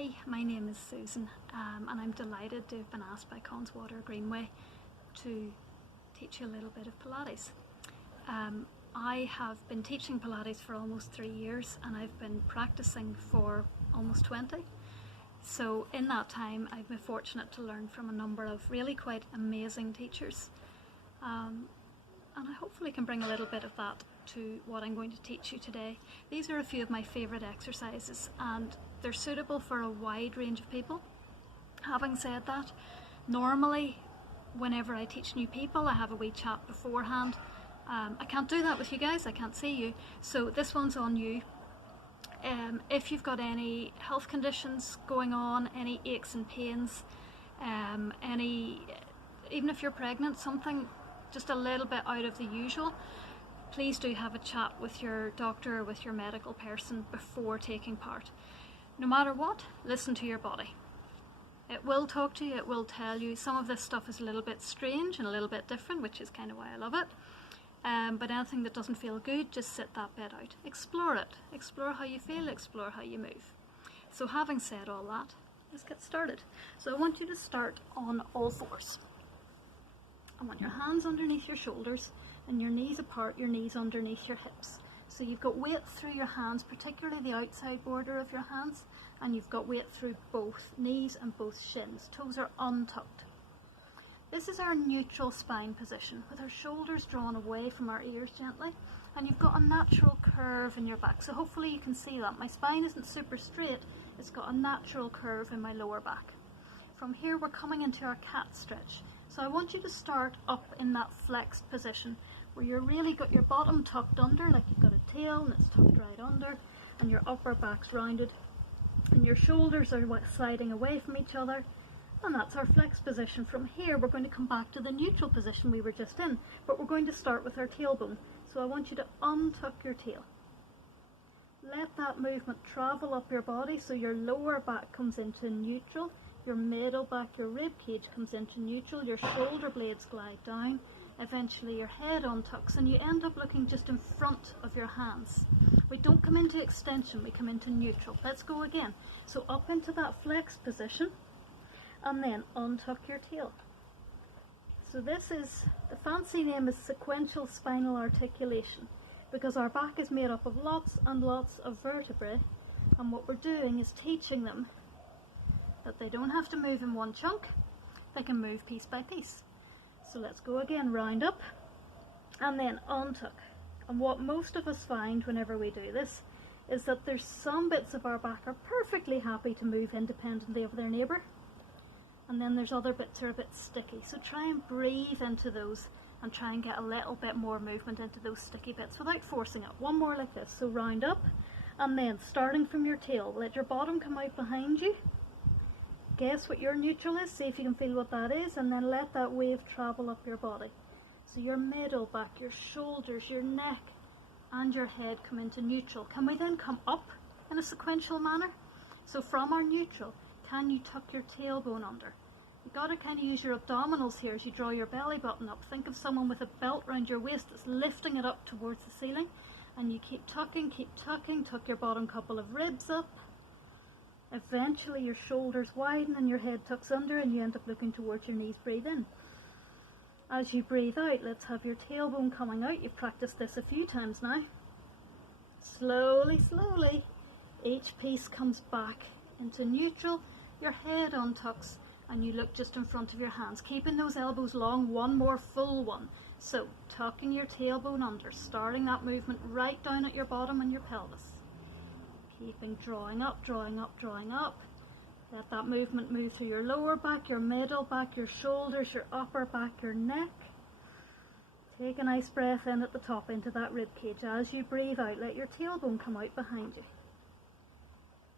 Hi, my name is Susan and I'm delighted to have been asked by Connswater Greenway to teach you a little bit of Pilates. I have been teaching Pilates for almost 3 years and I've been practicing for almost 20. So in that time I've been fortunate to learn from a number of really quite amazing teachers, and I hopefully can bring a little bit of that to what I'm going to teach you today. These are a few of my favourite exercises and they're suitable for a wide range of people. Having said that, normally whenever I teach new people I have a wee chat beforehand. I can't do that with you guys, I can't see you, so this one's on you. If you've got any health conditions going on, any aches and pains, even if you're pregnant, something just a little bit out of the usual, please do have a chat with your doctor or with your medical person before taking part. No matter what, listen to your body. It will talk to you, it will tell you. Some of this stuff is a little bit strange and a little bit different, which is kind of why I love it. But anything that doesn't feel good, just sit that bit out. Explore it. Explore how you feel, explore how you move. So having said all that, let's get started. So I want you to start on all fours. I want your hands underneath your shoulders and your knees apart, your knees underneath your hips. So you've got weight through your hands, particularly the outside border of your hands, and you've got weight through both knees and both shins. Toes are untucked. This is our neutral spine position, with our shoulders drawn away from our ears gently, and you've got a natural curve in your back. So hopefully you can see that. My spine isn't super straight, it's got a natural curve in my lower back. From here we're coming into our cat stretch. So I want you to start up in that flexed position, where you're really got your bottom tucked under, like you've got a tail and it's tucked right under, and your upper back's rounded, and your shoulders are sliding away from each other, and that's our flexed position. From here we're going to come back to the neutral position we were just in, but we're going to start with our tailbone. So I want you to untuck your tail. Let that movement travel up your body so your lower back comes into neutral, your middle back, your rib cage comes into neutral, your shoulder blades glide down, eventually your head untucks, and you end up looking just in front of your hands. We don't come into extension, we come into neutral. Let's go again. So up into that flexed position, and then untuck your tail. So this is, the fancy name is sequential spinal articulation, because our back is made up of lots and lots of vertebrae, and what we're doing is teaching them that they don't have to move in one chunk, they can move piece by piece. So let's go again, round up and then untuck. And what most of us find whenever we do this is that there's some bits of our back are perfectly happy to move independently of their neighbour, and then there's other bits that are a bit sticky. So try and breathe into those and try and get a little bit more movement into those sticky bits without forcing it. One more like this. So round up, and then starting from your tail, let your bottom come out behind you. Guess what your neutral is, see if you can feel what that is, and then let that wave travel up your body. So your middle back, your shoulders, your neck and your head come into neutral. Can we then come up in a sequential manner? So from our neutral, can you tuck your tailbone under? You've got to kind of use your abdominals here as you draw your belly button up. Think of someone with a belt around your waist that's lifting it up towards the ceiling, and you keep tucking, tuck your bottom couple of ribs up. Eventually your shoulders widen and your head tucks under, and you end up looking towards your knees. Breathe in. As you breathe out, let's have your tailbone coming out. You've practiced this a few times now. Slowly, slowly, each piece comes back into neutral, your head untucks, and you look just in front of your hands, keeping those elbows long. One more full one. So tucking your tailbone under, starting that movement right down at your bottom and your pelvis. Keeping drawing up, drawing up, drawing up. Let that movement move through your lower back, your middle back, your shoulders, your upper back, your neck. Take a nice breath in at the top into that rib cage. As you breathe out, let your tailbone come out behind you.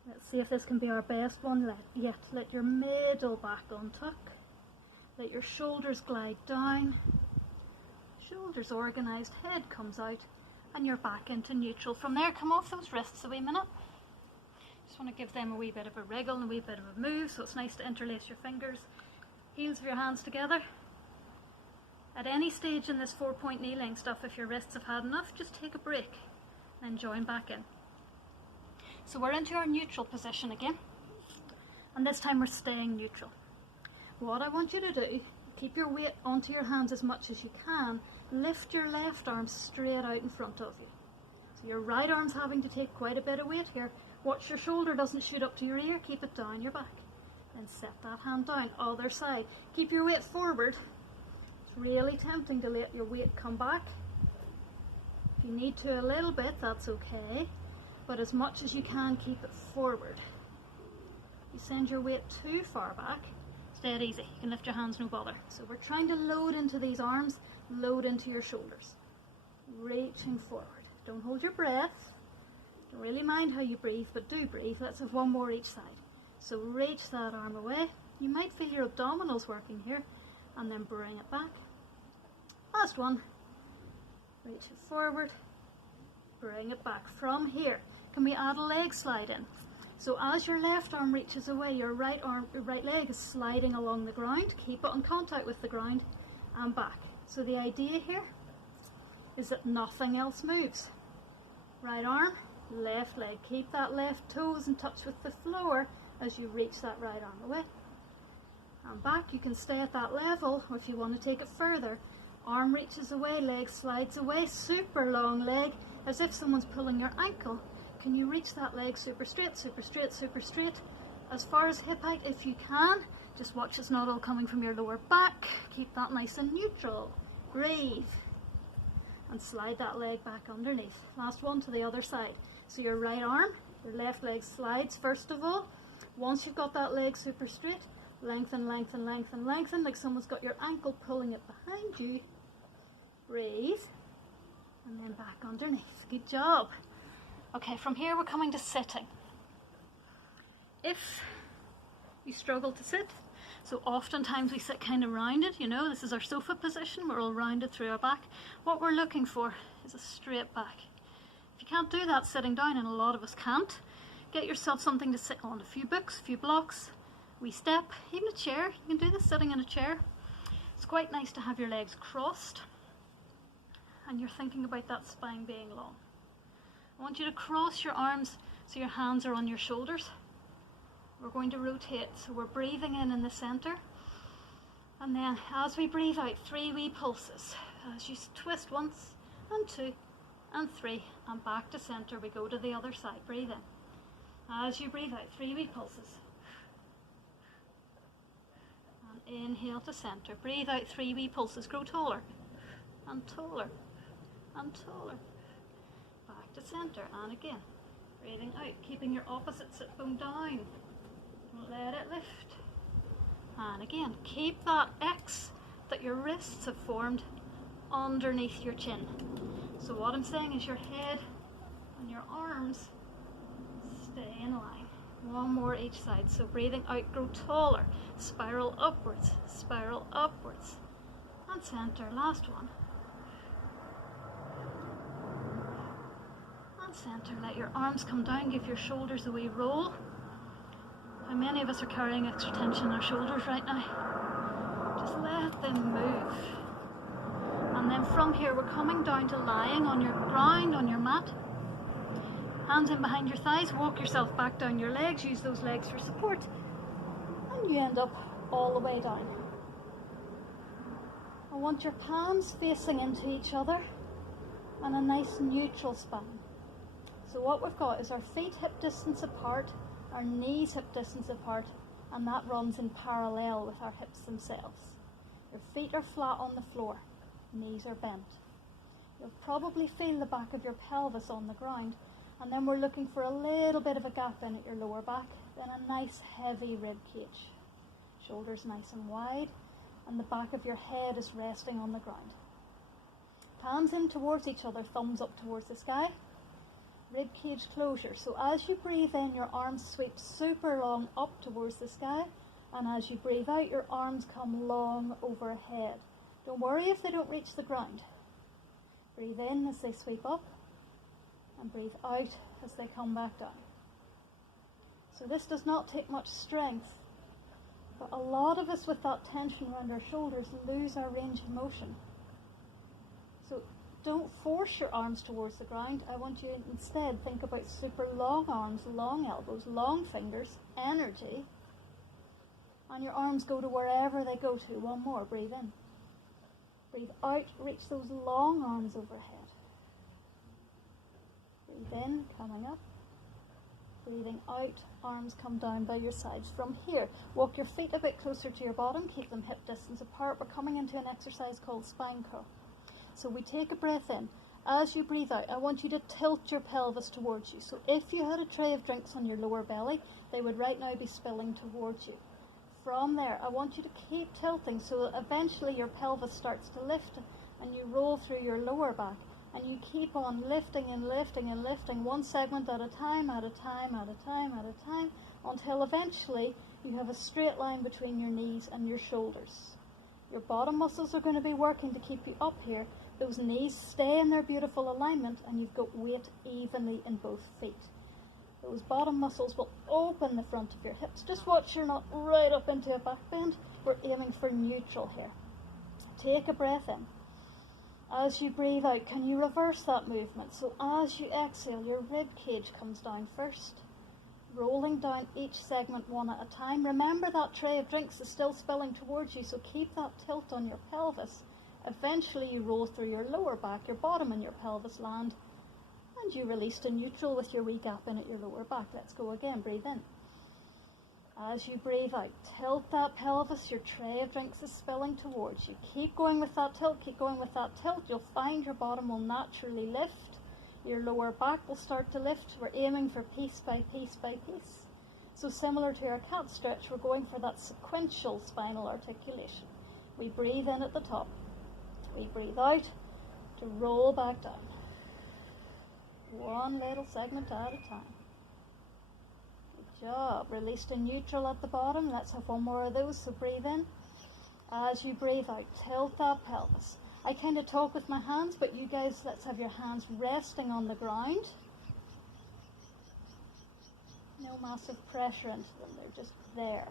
Let's see if this can be our best one yet. Let your middle back untuck. Let your shoulders glide down. Shoulders organised, head comes out, and you're back into neutral. From there, come off those wrists a wee minute. Just want to give them a wee bit of a wriggle and a wee bit of a move, so it's nice to interlace your fingers. Heels of your hands together. At any stage in this 4-point kneeling stuff, if your wrists have had enough, just take a break and join back in. So we're into our neutral position again. And this time we're staying neutral. What I want you to do, keep your weight onto your hands as much as you can. Lift your left arm straight out in front of you. So your right arm's having to take quite a bit of weight here. Watch your shoulder doesn't shoot up to your ear, keep it down your back. Then set that hand down, other side. Keep your weight forward. It's really tempting to let your weight come back. If you need to a little bit, that's okay. But as much as you can, keep it forward. You send your weight too far back, stay it easy. You can lift your hands, no bother. So we're trying to load into these arms, load into your shoulders. Reaching forward. Don't hold your breath. Don't really mind how you breathe, but do breathe. Let's have one more each side. So reach that arm away. You might feel your abdominals working here, and then bring it back. Last one. Reach it forward, bring it back. From here, can we add a leg slide in? So as your left arm reaches away, your right leg is sliding along the ground. Keep it in contact with the ground and back. So the idea here is that nothing else moves. Right arm, left leg. Keep that left toes in touch with the floor as you reach that right arm away. And back, you can stay at that level, or if you want to take it further, arm reaches away, leg slides away, super long leg, as if someone's pulling your ankle. Can you reach that leg super straight, super straight, super straight, as far as hip height if you can? Just watch it's not all coming from your lower back. Keep that nice and neutral. Breathe. And slide that leg back underneath. Last one to the other side. So your right arm, your left leg slides first of all. Once you've got that leg super straight, lengthen, lengthen, lengthen, lengthen, like someone's got your ankle pulling it behind you. Breathe. And then back underneath. Good job. Okay, from here we're coming to sitting. If you struggle to sit, so oftentimes we sit kind of rounded, you know, this is our sofa position, we're all rounded through our back. What we're looking for is a straight back. If you can't do that sitting down, and a lot of us can't, get yourself something to sit on, a few books, a few blocks, wee step, even a chair. You can do this sitting in a chair. It's quite nice to have your legs crossed and you're thinking about that spine being long. I want you to cross your arms so your hands are on your shoulders. We're going to rotate, so we're breathing in the center, and then as we breathe out, 3 wee pulses. As you twist once and 2 and 3 and back to center, we go to the other side. Breathe in. As you breathe out, 3 wee pulses. And inhale to center. Breathe out, 3 wee pulses. Grow taller and taller and taller. Back to center, and again. Breathing out, keeping your opposite sit bone down. Don't let it lift. And again, keep that X that your wrists have formed underneath your chin. So what I'm saying is your head and your arms stay in line. 1 more each side. So breathing out, grow taller. Spiral upwards, and center. Last one. And center. Let your arms come down, give your shoulders a wee roll. How many of us are carrying extra tension in our shoulders right now? Just let them move. And then from here we're coming down to lying on your ground, on your mat. Hands in behind your thighs, walk yourself back down your legs, use those legs for support. And you end up all the way down. I want your palms facing into each other and a nice neutral spine. So what we've got is our feet hip distance apart, our knees hip distance apart, and that runs in parallel with our hips themselves. Your feet are flat on the floor, knees are bent. You'll probably feel the back of your pelvis on the ground, and then we're looking for a little bit of a gap in at your lower back, then a nice heavy rib cage. Shoulders nice and wide, and the back of your head is resting on the ground. Palms in towards each other, thumbs up towards the sky. Rib cage closure. So as you breathe in, your arms sweep super long up towards the sky, and as you breathe out, your arms come long overhead. Don't worry if they don't reach the ground. Breathe in as they sweep up, and breathe out as they come back down. So this does not take much strength, but a lot of us with that tension around our shoulders lose our range of motion. So don't force your arms towards the ground. I want you to instead think about super long arms, long elbows, long fingers, energy, And your arms go to wherever they go to. One more, breathe in. Breathe out, reach those long arms overhead. Breathe in, coming up. Breathing out, arms come down by your sides. From here, walk your feet a bit closer to your bottom, keep them hip distance apart. We're coming into an exercise called spine curl. So we take a breath in. As you breathe out, I want you to tilt your pelvis towards you. So if you had a tray of drinks on your lower belly, they would right now be spilling towards you. From there, I want you to keep tilting so that eventually your pelvis starts to lift and you roll through your lower back. And you keep on lifting and lifting and lifting, one segment at a time, at a time, at a time, at a time, until eventually you have a straight line between your knees and your shoulders. Your bottom muscles are going to be working to keep you up here. Those knees stay in their beautiful alignment and you've got weight evenly in both feet. Those bottom muscles will open the front of your hips. Just watch you're not right up into a back bend. We're aiming for neutral here. Take a breath in. As you breathe out, can you reverse that movement? So as you exhale, your rib cage comes down first, rolling down each segment one at a time. Remember that tray of drinks is still spilling towards you, so keep that tilt on your pelvis. Eventually you roll through your lower back, your bottom and your pelvis land, and you release to neutral with your wee gap in at your lower back. Let's go again, breathe in. As you breathe out, tilt that pelvis, your tray of drinks is spilling towards you. Keep going with that tilt, keep going with that tilt. You'll find your bottom will naturally lift. Your lower back will start to lift. We're aiming for piece by piece by piece. So similar to our cat stretch, we're going for that sequential spinal articulation. We breathe in at the top. We breathe out to roll back down. One little segment at a time. Job. Release to neutral at the bottom. Let's have one more of those. So breathe in. As you breathe out, tilt that pelvis. I kind of talk with my hands, but you guys, let's have your hands resting on the ground. No massive pressure into them. They're just there.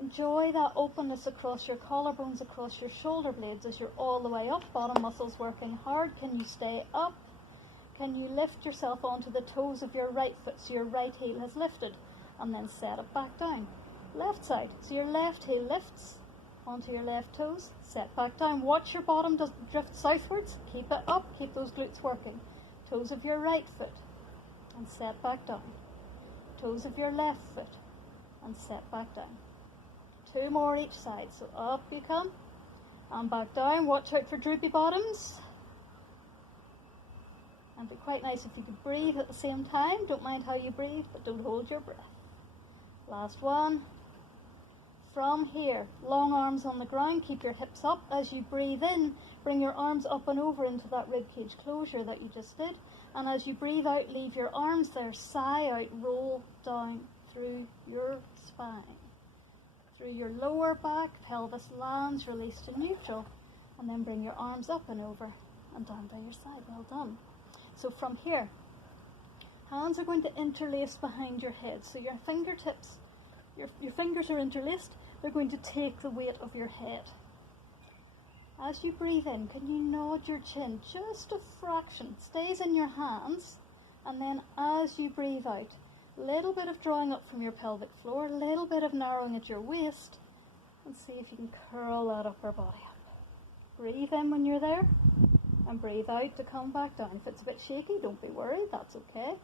Enjoy that openness across your collarbones, across your shoulder blades as you're all the way up. Bottom muscles working hard. Can you stay up? Can you lift yourself onto the toes of your right foot so your right heel has lifted? And then set it back down. Left side, so your left heel lifts onto your left toes, set back down. Watch your bottom doesn't drift southwards. Keep it up, keep those glutes working. Toes of your right foot and set back down. Toes of your left foot and set back down. Two more each side, so up you come and back down. Watch out for droopy bottoms. And it'd be quite nice if you could breathe at the same time. Don't mind how you breathe, but don't hold your breath. Last one. From here, long arms on the ground, keep your hips up. As you breathe in, bring your arms up and over into that ribcage closure that you just did. And as you breathe out, leave your arms there, sigh out, roll down through your spine. Through your lower back, pelvis lands, release to neutral. And then bring your arms up and over and down by your side. Well done. So from here, hands are going to interlace behind your head. So your fingertips, your fingers are interlaced. They're going to take the weight of your head. As you breathe in, can you nod your chin just a fraction? It stays in your hands. And then as you breathe out, a little bit of drawing up from your pelvic floor, a little bit of narrowing at your waist. And see if you can curl that upper body up. Breathe in when you're there. And breathe out to come back down. If it's a bit shaky, don't be worried, that's okay.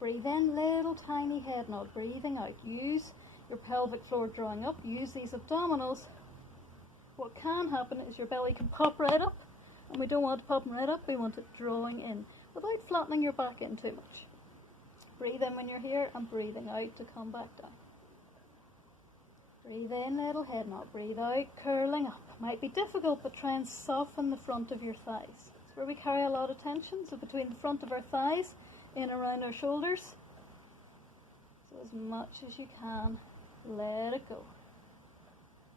Breathe in, little tiny head nod. Breathing out. Use your pelvic floor drawing up. Use these abdominals. What can happen is your belly can pop right up, and we don't want it popping right up, we want it drawing in without flattening your back in too much. Breathe in when you're here, and breathing out to come back down. Breathe in, little head nod. Breathe out, curling up. Might be difficult, but try and soften the front of your thighs. It's where we carry a lot of tension, so between the front of our thighs, in around our shoulders. So as much as you can, let it go.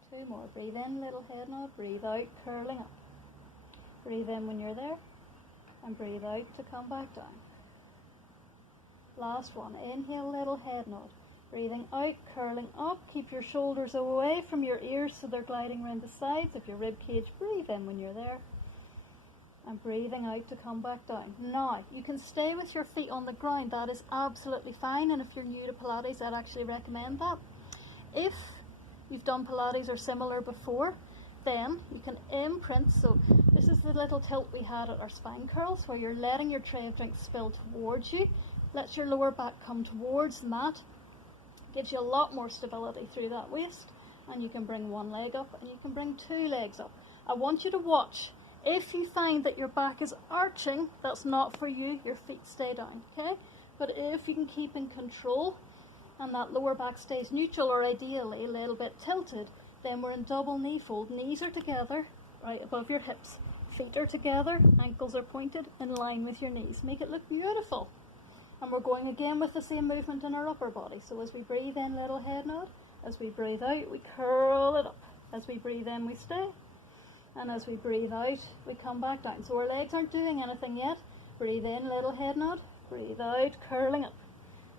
Two more. Breathe in, little head nod. Breathe out, curling up. Breathe in when you're there, and breathe out to come back down. Last one. Inhale, little head nod. Breathing out, curling up. Keep your shoulders away from your ears so they're gliding around the sides of your rib cage. Breathe in when you're there, and breathing out to come back down. Now, you can stay with your feet on the ground. That is absolutely fine, and if you're new to Pilates, I'd actually recommend that. If you've done Pilates or similar before, then you can imprint. So this is the little tilt we had at our spine curls, where you're letting your tray of drinks spill towards you, lets your lower back come towards the mat, gives you a lot more stability through that waist, and you can bring one leg up and you can bring two legs up. I want you to watch. If you find that your back is arching, that's not for you, your feet stay down, okay? But if you can keep in control and that lower back stays neutral, or ideally a little bit tilted, then we're in double knee fold. Knees are together, right above your hips. Feet are together, ankles are pointed, in line with your knees. Make it look beautiful. And we're going again with the same movement in our upper body. So as we breathe in, little head nod. As we breathe out, we curl it up. As we breathe in, we stay. And as we breathe out, we come back down. So our legs aren't doing anything yet. Breathe in, little head nod. Breathe out, curling up.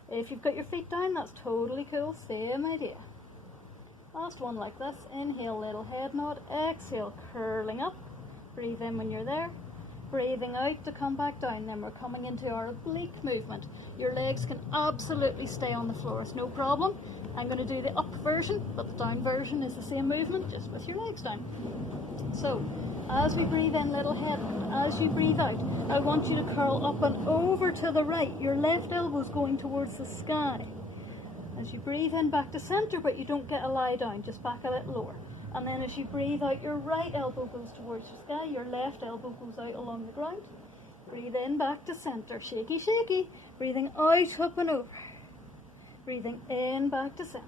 If you've got your feet down, that's totally cool. Same idea. Last one like this. Inhale, little head nod. Exhale, curling up. Breathe in when you're there. Breathing out to come back down. Then we're coming into our oblique movement. Your legs can absolutely stay on the floor. It's no problem. I'm going to do the up version, but the down version is the same movement, just with your legs down. So, as we breathe in, little head nod. As you breathe out, I want you to curl up and over to the right. Your left elbow is going towards the sky. As you breathe in, back to center, but you don't get a lie down, just back a little lower. And then as you breathe out, your right elbow goes towards the sky, your left elbow goes out along the ground. Breathe in, back to center, shaky, shaky. Breathing out, up and over. Breathing in, back to center.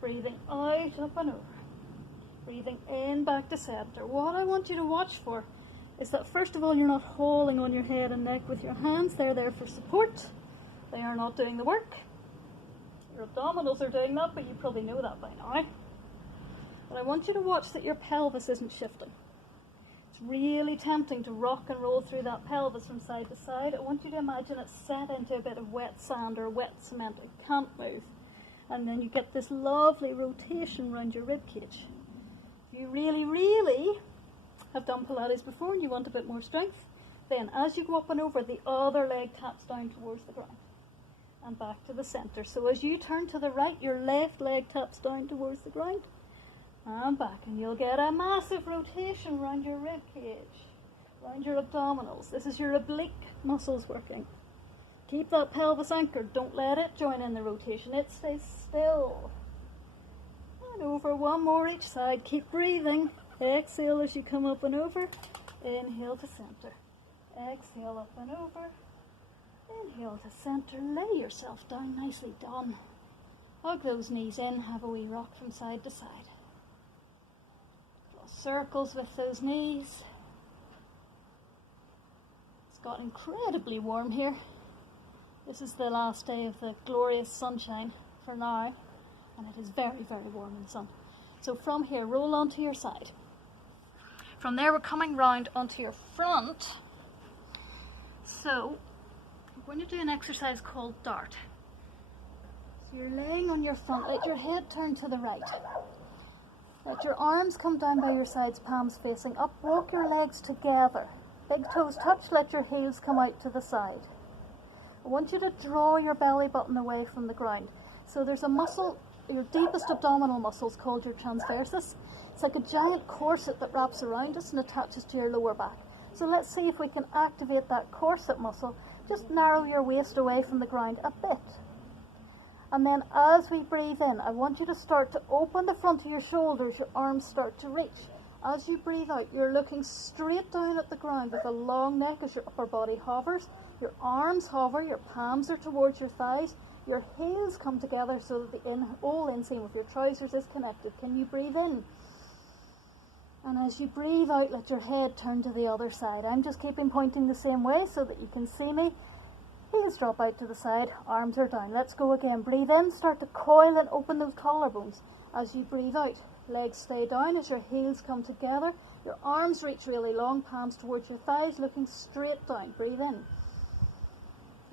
Breathing out, up and over. Breathing in, back to center. What I want you to watch for is that first of all, you're not holding on your head and neck with your hands. They're there for support. They are not doing the work. Your abdominals are doing that, but you probably know that by now. But I want you to watch that your pelvis isn't shifting. It's really tempting to rock and roll through that pelvis from side to side. I want you to imagine it's set into a bit of wet sand or wet cement. It can't move. And then you get this lovely rotation around your rib cage. If you really, really have done Pilates before and you want a bit more strength, then as you go up and over, the other leg taps down towards the ground and back to the center. So as you turn to the right, your left leg taps down towards the ground and back, and you'll get a massive rotation around your rib cage, around your abdominals. This is your oblique muscles working. Keep that pelvis anchored. Don't let it join in the rotation. It stays still. And over, one more each side. Keep breathing. Exhale as you come up and over. Inhale to center. Exhale up and over. Inhale to center. Lay yourself down. Nicely done. Hug those knees in. Have a wee rock from side to side. Draw circles with those knees. It's got incredibly warm here. This is the last day of the glorious sunshine for now. And it is very, very warm in the sun. So from here, roll onto your side. From there, we're coming round onto your front. So, we're going to do an exercise called dart. So you're laying on your front. Let your head turn to the right. Let your arms come down by your sides, palms facing up. Walk your legs together. Big toes touch. Let your heels come out to the side. I want you to draw your belly button away from the ground. So there's a muscle, your deepest abdominal muscle is called your transversus. It's like a giant corset that wraps around us and attaches to your lower back. So let's see if we can activate that corset muscle. Just narrow your waist away from the ground a bit. And then as we breathe in, I want you to start to open the front of your shoulders, your arms start to reach. As you breathe out, you're looking straight down at the ground with a long neck as your upper body hovers. Your arms hover, your palms are towards your thighs. Your heels come together so that the whole inseam of your trousers is connected. Can you breathe in? And as you breathe out, let your head turn to the other side. I'm just keeping pointing the same way so that you can see me. Heels drop out to the side, arms are down. Let's go again. Breathe in, start to coil and open those collarbones. As you breathe out, legs stay down as your heels come together. Your arms reach really long, palms towards your thighs, looking straight down. Breathe in.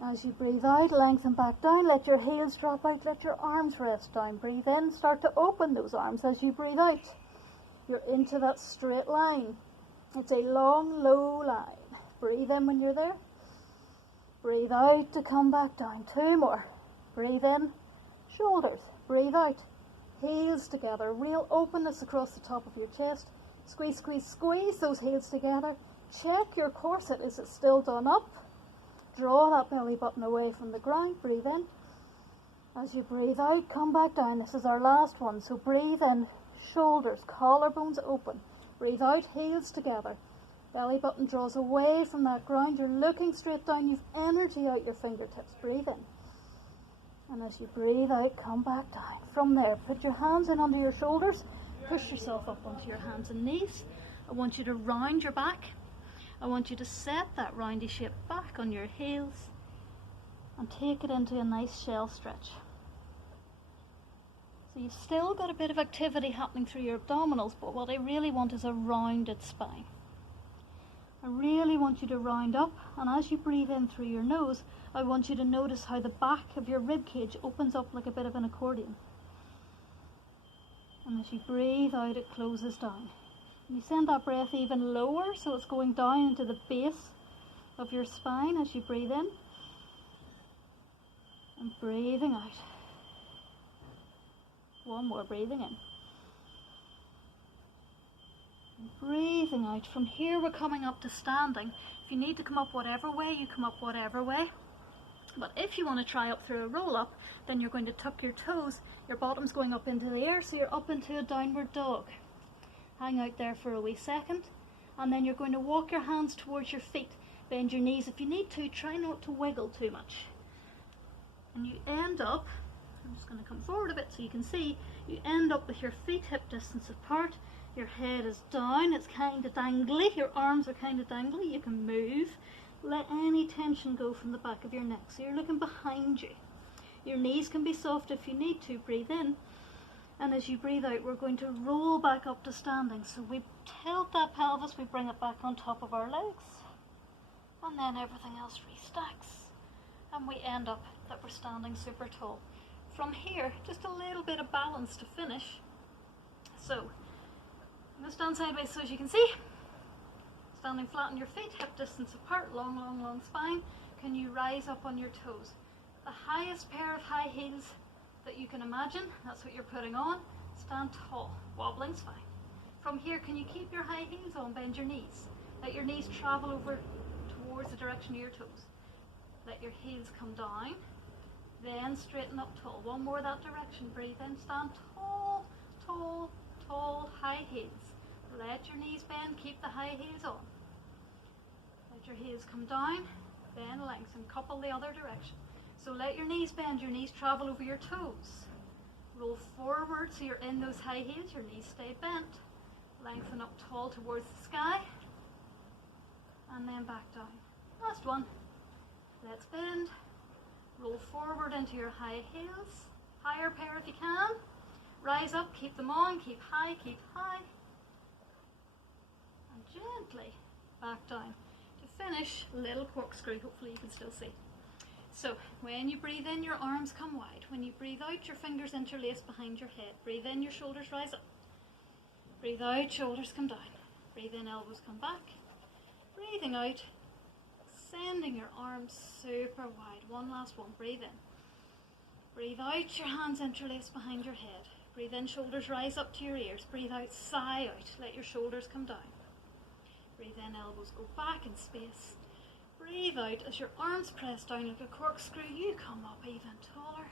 As you breathe out, lengthen back down. Let your heels drop out, let your arms rest down. Breathe in, start to open those arms as you breathe out. You're into that straight line. It's a long, low line. Breathe in when you're there. Breathe out to come back down. Two more. Breathe in, shoulders. Breathe out, heels together, real openness across the top of your chest. Squeeze, squeeze, squeeze those heels together. Check your corset, is it still done up? Draw that belly button away from the ground, breathe in. As you breathe out, come back down. This is our last one, so breathe in, shoulders, collarbones open. Breathe out, heels together. Belly button draws away from that ground. You're looking straight down. You've energy out your fingertips. Breathe in. And as you breathe out, come back down. From there, put your hands in under your shoulders. Push yourself up onto your hands and knees. I want you to round your back. I want you to set that roundy shape back on your heels and take it into a nice shell stretch. So you've still got a bit of activity happening through your abdominals, but what I really want is a rounded spine. I really want you to round up, and as you breathe in through your nose, I want you to notice how the back of your rib cage opens up like a bit of an accordion. And as you breathe out, it closes down. And you send that breath even lower, so it's going down into the base of your spine as you breathe in. And breathing out. One more, breathing in. And breathing out. From here we're coming up to standing. If you need to come up whatever way, you come up whatever way. But if you want to try up through a roll up, then you're going to tuck your toes. Your bottom's going up into the air, so you're up into a downward dog. Hang out there for a wee second. And then you're going to walk your hands towards your feet. Bend your knees if you need to. Try not to wiggle too much. And you end up, I'm just going to come forward a bit so you can see, you end up with your feet hip distance apart. Your head is down, it's kind of dangly, your arms are kind of dangly, you can move. Let any tension go from the back of your neck, so you're looking behind you. Your knees can be soft if you need to, breathe in. And as you breathe out, we're going to roll back up to standing. So we tilt that pelvis, we bring it back on top of our legs. And then everything else restacks. And we end up that we're standing super tall. From here, just a little bit of balance to finish. So, I'm going to stand sideways so as you can see. Standing flat on your feet, hip distance apart, long, long, long spine. Can you rise up on your toes? The highest pair of high heels that you can imagine, that's what you're putting on. Stand tall, wobbling's fine. From here, can you keep your high heels on, bend your knees. Let your knees travel over towards the direction of your toes. Let your heels come down, then straighten up tall. One more that direction, breathe in, stand tall, tall, tall, high heels. Let your knees bend, keep the high heels on. Let your heels come down, then lengthen, couple the other direction. So let your knees bend, your knees travel over your toes. Roll forward so you're in those high heels, your knees stay bent. Lengthen up tall towards the sky. And then back down. Last one. Let's bend. Roll forward into your high heels. Higher pair if you can. Rise up, keep them on, keep high, keep high. And gently back down. To finish, a little corkscrew, hopefully you can still see. So, when you breathe in, your arms come wide. When you breathe out, your fingers interlace behind your head. Breathe in, your shoulders rise up. Breathe out, shoulders come down. Breathe in, elbows come back. Breathing out, sending your arms super wide. One last one, breathe in. Breathe out, your hands interlace behind your head. Breathe in, shoulders rise up to your ears. Breathe out, sigh out, let your shoulders come down. Breathe in, elbows go back in space. Breathe out as your arms press down like a corkscrew, you come up even taller.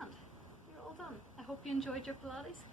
And you're all done. I hope you enjoyed your Pilates.